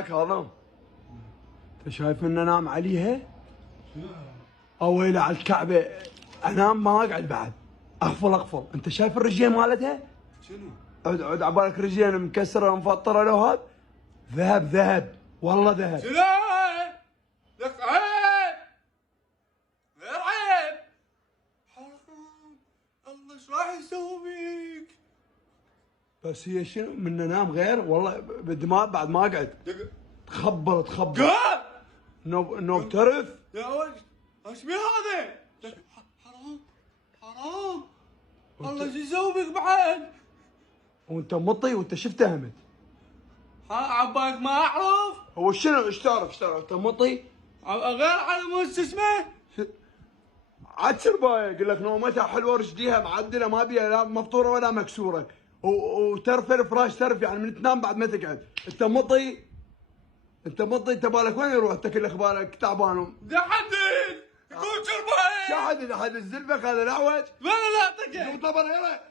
كاظم، انت شايف ان انام عليها؟ اويلي على الكعبه، انام ما اقعد بعد، اغفل. انت شايف الرجلين مالتها؟ شنو؟ عد عبالك رجلين مكسره مفطره لو هذا ذهب والله ذهب. شنو؟ لك عيب، غير عيب، حرام، الله ايش راح يسوي بيك؟ بس هي شنو من انام غير والله بالدماغ بعد ما اقعد تخبل قام نوب ترف. يا ولد ايش بيه هذا؟ لك حرام الله ايش يسوي بيك بعد؟ وانت مطي وانت شفت اهمت. عبالك ما اعرف؟ هو شنو ايش تعرف انت مطي؟ غير على مود شو اسمه؟ عاد سربايه يقول لك نومتها حلوه رجليها معدله ما بيها لا مفطوره ولا مكسوره وترف الفراش ترف يعني من تنام بعد ما تقعد. انت مطي انت بالك وين يروح؟ انت كلك بالك تعبان. دحدد يقول شربايه شو حدد الزلفك هذا الاعوج؟ لا طقه يلا